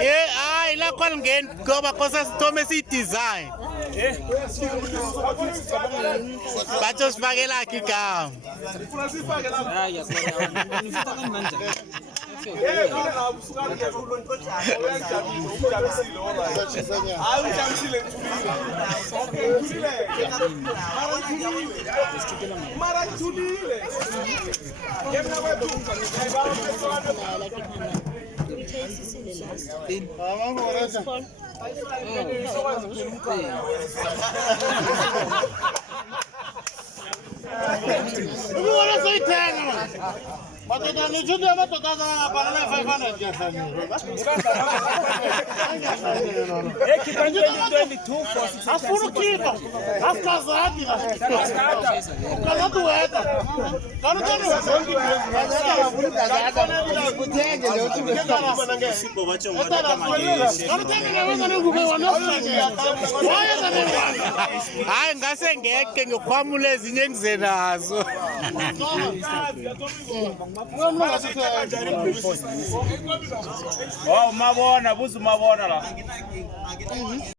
Hayi la khona ngeni ngoba kosa sithome sidesign. Bathi sifakela igama. Hayi Hayi ngase ngeke ngikhwamule ezinye engize nazo. Umabona buza umabona la.